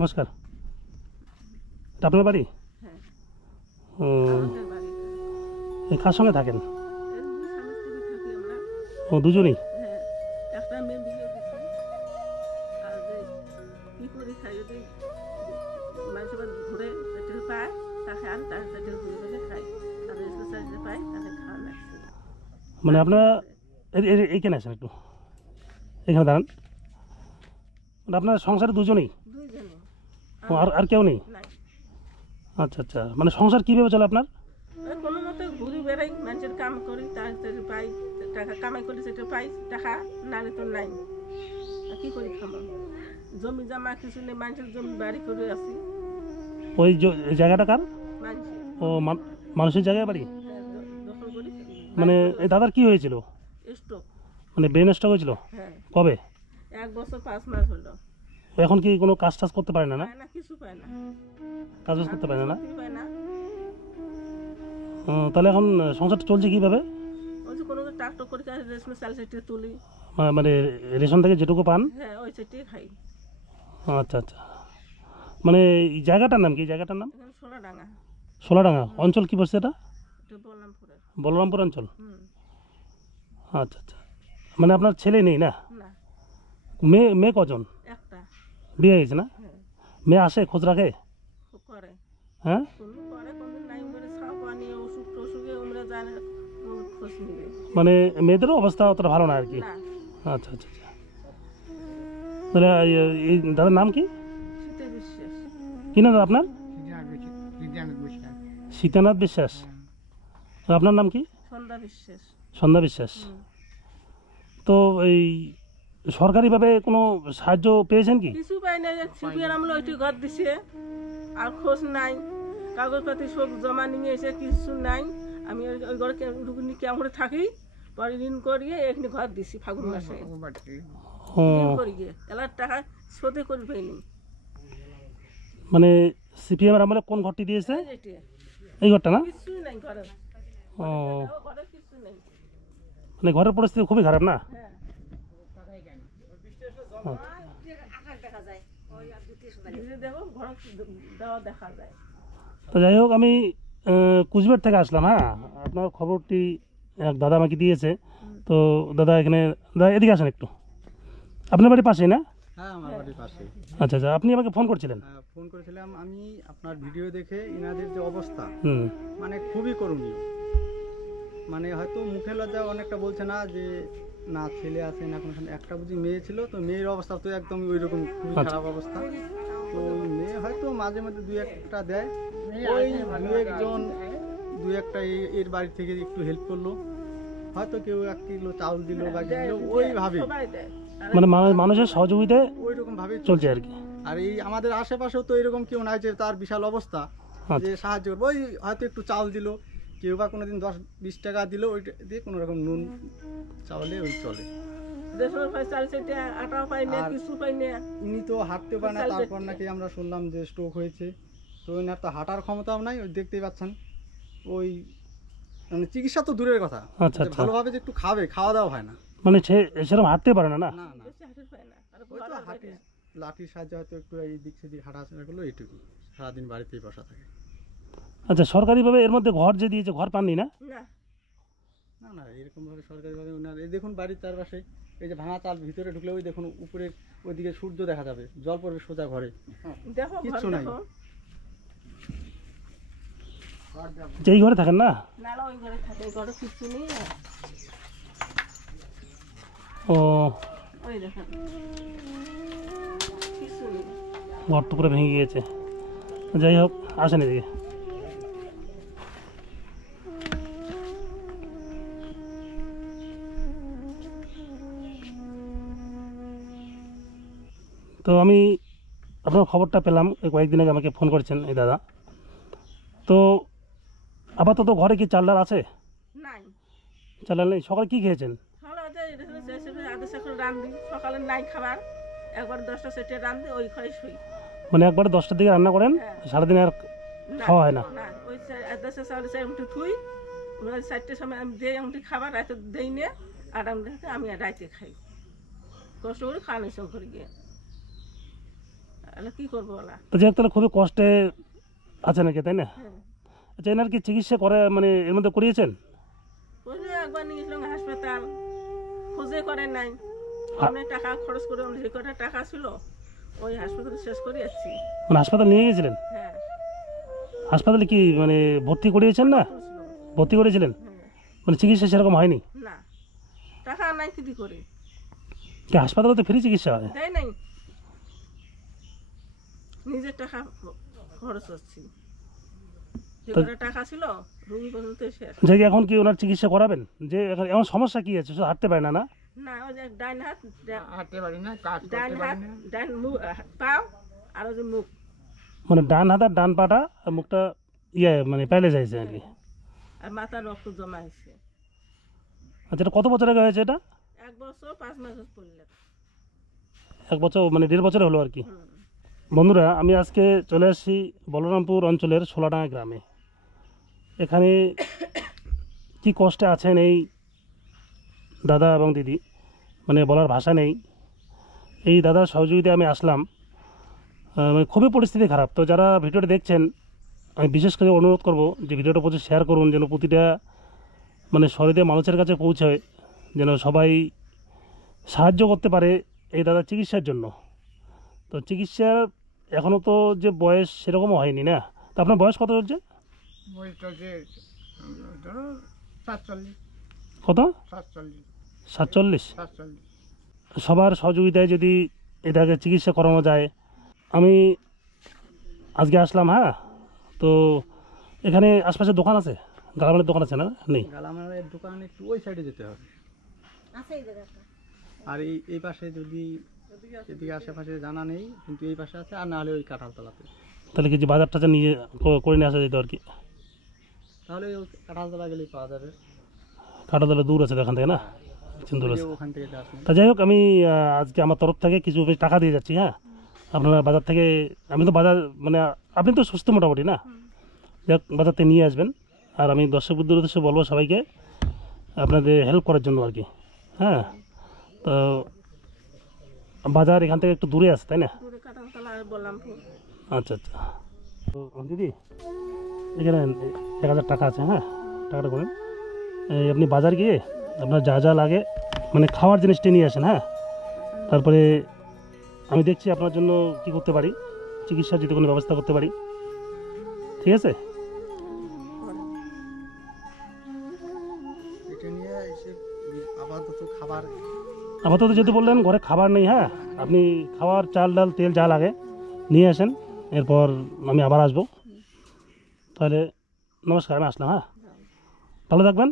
নমস্কার, এটা আপনার বাড়ি? হ্যাঁ, ও, আমাদের বাড়িটা। এই কার সঙ্গে থাকেন? এই দুই স্বামী স্ত্রী থাকি আমরা। ও, দুজনেই? হ্যাঁ, একটা মেয়ে বিয়ে দিছি। আর যে কি করি খাই যদি মানুষ ঘুরে পেটের পায় তাকে আর তার পেটের ঘুরে ঘুরে খাই। আর এক্সারসাইজ পাই তাকে খাওয়া লাগছে। মানে আপনারা এইখানে আসেন একটু, এখানে দাঁড়ান। মানে আপনার সংসারে দুজনেই? দুইজনে। ও, আর কেউ নেই? নাই। আচ্ছা আচ্ছা, মানে সংসার কীভাবে চলে আপনার? ওই কোনো মতে ঘুরি বেড়াই, মানুষের কাম করি, তার পাই টাকা, কামাই করি সেটা পাই টাকা, নালে তো নাই। আর কি করি খাবো? জমি জমা কিছু নেই, মানুষের জমি বাড়ি করে আসি। ওই এই জায়গাটা কার? মানুষের। ও, মানুষের জায়গায় বাড়ি? হ্যাঁ, দখল করি। মানে এই দাদার কি হয়েছিল? স্টক। মানে ব্রেন স্ট্রোক হয়েছিল? হ্যাঁ, কবে? 1 বছর 5 মাস হলো। ও এখন কি কোনো কাজ টাজ করতে পারে না? না, পায় না, কিছু পায় না। কাজ বাজ করতে পারে না? কিছুই পায় না। তাহলে এখন সংসারটা চলছে কীভাবে? ওই যে কোনো ট্রাক্টর করে রেশমে চাল সেটিয়ে তুলি। মানে রেশন থেকে যেটুকু পান? হ্যাঁ, ওই সেটিয়ে খাই। আচ্ছা আচ্ছা, মানে এই জায়গাটার নাম কি? জায়গাটার নাম? এখানে সোনাডাঙ্গা। সোলাডাঙ্গা অঞ্চল কি পড়ছে এটা? এটা বলরামপুরের। বলরামপুর অঞ্চল? হুম। আচ্ছা আচ্ছা, মানে আপনার ছেলে নেই না? না, মেয়ে কজন? একটা। বিয়ে হয়েছে না? হ্যাঁ, মেয়ে আসে, খোঁজ রাখে? খুব করে। হ্যাঁ, কোনদিন করে, কোনদিন নাই। উমরে ছাও পানি, অসুখ টসুখে উমরে জানে, খোঁজ নিবে। মানে মেয়েদেরও অবস্থা অতটা ভালো না আর কি? না। আচ্ছা আচ্ছা আচ্ছা, তাহলে এই দাদার নাম কি? শীতে বিশ্বাস। কি নাম আপনার? সীতানাথ বিশ্বাস। আপনার নাম কি? সন্ধ্যা বিশ্বাস। সন্ধ্যা বিশ্বাস। হুম। তো এই সরকারিভাবে কোনো সাহায্য পেয়েছেন কি? কিছু পাই না। সিপিআর আমলে ওইটি ঘর দিছে, আর খোঁজ নাই। কাগজপাতি সব জমা নিয়ে এসে কিছু নাই। আমি ওই ঘরে রুগী কেমন থাকি, পরে ঋণ করিয়ে এখানে ঘর দিছি ফাগুন মাসে। ও, ঋণ করিয়ে এলার টাকা শোধে করে পাইনি। মানে সিপিএম আমলে কোন ঘরটি দিয়েছে? এটি এই ঘরটা না? কিছুই নাই ঘরে। ও, ঘরে কিছু নেই। মানে ঘরের পরিস্থিতি খুবই খারাপ না? হ্যাঁ। ভিজে দেখো, ঘর দেওয়া দেখা যায়। তো যাই হোক, আমি কুচবিহার থেকে আসলাম। হ্যাঁ, আপনার খবরটি এক দাদা আমাকে দিয়েছে। তো দাদা এখানে, দাদা এদিকে আসেন একটু। আপনার বাড়ির পাশেই না? হ্যাঁ, আমার বাড়ির পাশে। আচ্ছা আচ্ছা, আপনি আমাকে ফোন করছিলেন? ফোন করেছিলাম আমি আপনার ভিডিও দেখে। ইনাদের যে অবস্থা হুম, মানে খুবই করুণীয়। মানে হয়তো মুখে লজ্জা অনেকটা বলছে না যে না ছেলে আছে না কোনো, একটা বুঝি মেয়ে ছিল, তো মেয়ের অবস্থা তো একদম ওই রকম খুবই খারাপ অবস্থা। তো মেয়ে হয়তো মাঝে মাঝে 2-1টা দেয়, ওই 2-1জন 2-1টা এর বাড়ি থেকে একটু হেল্প করলো, হয়তো কেউ 1 কিলো চাউল দিল বা দিল, ওইভাবে সবাই দেয়। আর মানে মানুষের সহযোগিতায় ওই রকম ভাবে চলছে আর কি। আর এই আমাদের আশেপাশেও তো এরকম কেউ নাই যে তার বিশাল অবস্থা যে সাহায্য করবো। ওই হয়তো একটু চাল দিল, কেউ বা কোনোদিন 10-20 টাকা দিল, ওইটা দিয়ে কোনো রকম নুন চাউলে ওই চলে। দেশের পাই চাল সেটা আটাও পাই না, আর কিছু পাই না। ইনি তো হাঁটতে পারে না, তারপর নাকি আমরা শুনলাম যে স্ট্রোক হয়েছে। তো ওনার তো হাঁটার ক্ষমতাও নাই, ওই দেখতেই পাচ্ছেন। ওই মানে চিকিৎসা তো দূরের কথা, আচ্ছা যে আচ্ছা, ভালোভাবে যে একটু খাওয়া দাওয়া হয় না। মানে সেরকম হাঁটতে পারে না? না, না না, বেশি হাঁটতে পাই না। আর ওই তো ঘরের হাঁটি, বাইরে। লাঠির সাহায্যে হয়তো একটু এই দিক সেদিক হাঁটাচলা করলো, এইটুকু। সারাদিন বাড়িতেই বসা থাকে। আচ্ছা, সরকারিভাবে এর মধ্যে ঘর যে দিয়েছে, ঘর পাননি না? না, না না, এরকমভাবে সরকারিভাবে ওনার এই দেখুন বাড়ির চারপাশে এই যে ভাঙা চাল, ভিতরে ঢুকলে ওই দেখুন উপরে ওইদিকে সূর্য দেখা যাবে, জল পড়বে সোজা ঘরে। দেখো ঘর কিচ্ছু নাই। দেখো। যে এই ঘরে থাকেন না? না না, ওই ঘরে থাকে, ওই ঘরে কিছু নেই। ও, ওই দেখেন কিছু নেই। ঘর তো পুরো ভেঙে গিয়েছে। যাই হোক, আসেন এদিকে। তো আমি আপনার খবরটা পেলাম এই কয়েকদিন আগে, আমাকে ফোন করেছেন এই দাদা। তো আপাতত ঘরে কি চাল ডাল আছে? নাই। চাল ডাল নেই? সকালে কি খেয়েছেন? সকালে আধা সেকল রান্ধি, সকালে নাই খাবার, একবার 10টা সেটে রান্ধি, ওই খাই শুই। মানে একবারে 10টার দিকে রান্না করেন, হ্যাঁ। সারাদিন আর খাওয়া হয় না? না, ওই 10টা চাউলে 4 মুঠি থুই, ওই 4টের সময় আমি দেই মুঠি খাবার, রাতে দেই না। আর আমি রাইতে খাই, কষ্ট করে খাওয়ানো সব করে গিয়ে। তাহলে কি করবো ওলা? তো যাই হোক, তাহলে খুবই কষ্টে আছে নাকি, তাই না? হ্যাঁ, আচ্ছা, এনার কি চিকিৎসা করে মানে এর মধ্যে করিয়েছেন? ওই যে একবার নিয়ে গেছিলাম হাসপাতাল, খোঁজে করে নাই। অনেক টাকা খরচ করে, যে কটা টাকা ছিল ওই হাসপাতালে শেষ করে যাচ্ছি। মানে হাসপাতাল নিয়ে গেছিলেন? হ্যাঁ, হাসপাতালে কি মানে ভর্তি করিয়েছেন না? করেছিল। ভর্তি করেছিলেন? হ্যাঁ, মানে চিকিৎসা সেরকম হয়নি? না টাকা নাই কি করে, কি হাসপাতালে তো ফ্রি চিকিৎসা হয়? দেয় নাই, নিজের টাকা খরচ হচ্ছি। যে কটা টাকা ছিল রুগী পর্যন্ত শেষ। যে কি এখন কি ওনার চিকিৎসা করাবেন? যে এখন এমন সমস্যা কি আছে, শুধু হাঁটতে পারে না? না না, ওই যে ডাইন হাত, হাঁটতে পারি না, কাজ ডাইন করতে হাত, পারি না। ডাইন পাও, আর ওই যে মুখ, মানে ডান হাত আর ডান পাটা আর মুখটা মানে প্যারালাইজ হয়েছে আর কি। আর মাথা রক্ত জমা হয়েছে। আচ্ছা, এটা কত বছর আগে হয়েছে এটা? 1 বছর 5 মাস পড়লে। 1 বছর মানে 1.5 বছর হলো আর কি। হুম। বন্ধুরা, আমি আজকে চলে আসছি বলরামপুর অঞ্চলের ছোলাডাঙ্গা গ্রামে। এখানে কি কষ্টে আছেন এই দাদা এবং দিদি, মানে বলার ভাষা নেই। এই দাদার সহযোগিতায় আমি আসলাম। মানে খুবই পরিস্থিতি খারাপ। তো যারা ভিডিওটা দেখছেন, আমি বিশেষ করে অনুরোধ করব যে ভিডিওটা প্রচুর শেয়ার করুন, যেন প্রতিটা মানে শহরে মানুষের কাছে পৌঁছায়, যেন সবাই সাহায্য করতে পারে এই দাদার চিকিৎসার জন্য। তো চিকিৎসা এখনও তো যে বয়স সেরকমও হয়নি না? তো আপনার বয়স কত চলছে? বয়সটা যে ধরো 47, কত? 47? সবার সহযোগিতায় যদি এটাকে চিকিৎসা করানো যায়। আমি আজকে আসলাম। হ্যাঁ, তো এখানে আশপাশে দোকান আছে, গালামালের দোকান আছে না? নেই? গালামালের দোকান একটু ওই সাইডে যেতে হবে। আর এই পাশে যদি এদিকে আশেপাশে জানা নেই, কিন্তু এই পাশে আছে, আর না হলে ওই কাঁঠালতলাতে। তাহলে কিছু বাজার টাজার নিয়ে করে নিয়ে আসা যেত আর কি। তাহলে ওই কাঁঠালতলা গেলেই পাওয়া যাবে। কাটাতলা দূর আছে এখান থেকে, না? দূর আছে। ওখান থেকে আসবেন। তা যাই হোক, আমি আজকে আমার তরফ থেকে কিছু বেশ টাকা দিয়ে যাচ্ছি। হ্যাঁ, আপনারা বাজার থেকে, আমি তো বাজার মানে আপনি তো সুস্থ মোটামুটি, না? যাক, বাজার থেকে নিয়ে আসবেন। আর আমি দর্শক বন্ধুদের উদ্দেশ্যে বলবো সবাইকে আপনাদের হেল্প করার জন্য আর কি। হ্যাঁ, তো বাজার এখান থেকে একটু দূরে আছে, তাই না? দূরে কাটাতলা আর বলরামপুর। আচ্ছা আচ্ছা। তো দিদি, এখানে 1000 টাকা আছে। হ্যাঁ, টাকাটা করেন। এই আপনি বাজার গিয়ে আপনার যা যা লাগে মানে খাওয়ার জিনিসটা নিয়ে আসেন। হ্যাঁ, তারপরে আমি দেখছি আপনার জন্য কি করতে পারি, চিকিৎসার যদি কোনো ব্যবস্থা করতে পারি। ঠিক আছে? এটা নিয়ে এসে আপাতত খাবার আপাতত যদি বললেন ঘরে খাবার নেই, হ্যাঁ, আপনি খাবার চাল ডাল তেল যা লাগে নিয়ে আসেন, এরপর আমি আবার আসবো। তাহলে নমস্কার, আমি আসলাম। হ্যাঁ, ভালো থাকবেন।